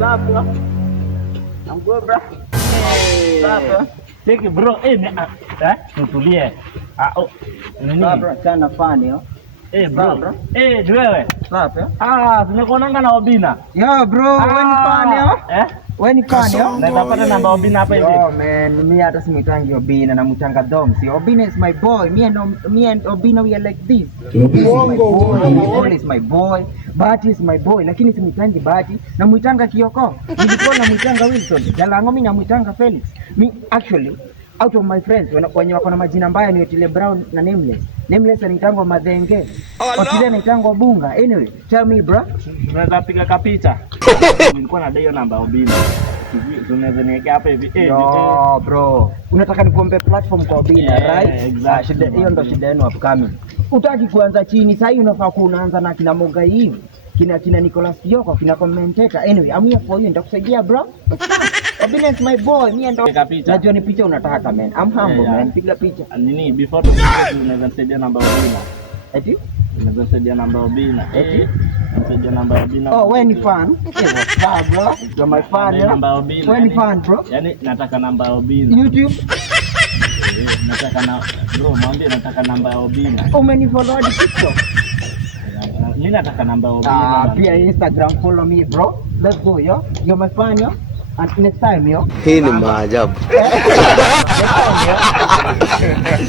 What's bro? I'm good, bro. Hey. Take it, bro. Tutulie. Nini? Bro, sana fani yo. Bro. Wewe. Safi. Tunakuonanga na Obina. Yo, bro, wewe ni fani yo? Wewe ni fani yo? Naweza pata namba Obina hapa hivi. Oh man, mimi hata simtangi Obina na mtanga Domsi. Obina is my boy. Me and Obina we are like this. Obina is my boy. Bahati is my boy, lakini simtangi Bahati na mtanga Kioko. Nilikuwa na mtanga Wilson. Jalango mimi na mtanga Felix. Me actually out of my friends wenye wako na majina mbaya ni Otile Brown na Nameless. Nameless anaitangwa Madhenge. Otile anaitangwa Bunga. Anyway, tell me bro. Tunaweza piga kapicha. Nilikuwa na hiyo namba Obina. Tunaweza niweka hapa hivi. Yo bro. Unataka nikuombe platform kwa Obina, right? Exactly. Hiyo ndo shida yenu upcoming. Utaki kuanza chini, sasa hivi unafaa kuanza na kina Moga hivi. Kina Nicholas Kioko, kina commentator. Anyway, I'm here for you. Nitakusaidia bro. Obina is my boy. Mimi ndo najua ni picha unataka man. I'm humble man. Piga picha. Nini before tunaweza nisaidia namba Obina. Eti? Unaweza nisaidia namba Obina. Eti? Nisaidia namba Obina. Oh, wewe ni fan? What's up bro? You're my fan. Namba Obina. Wewe ni fan bro? Yaani nataka namba Obina. YouTube? Nataka na bro, mwambie nataka namba Obina. Umenifollow hadi TikTok? Mimi nataka namba Obina. Pia Instagram follow me bro. Let's go yo. You're my fan yo. And next time yo. Hii ni maajabu. Next time yo.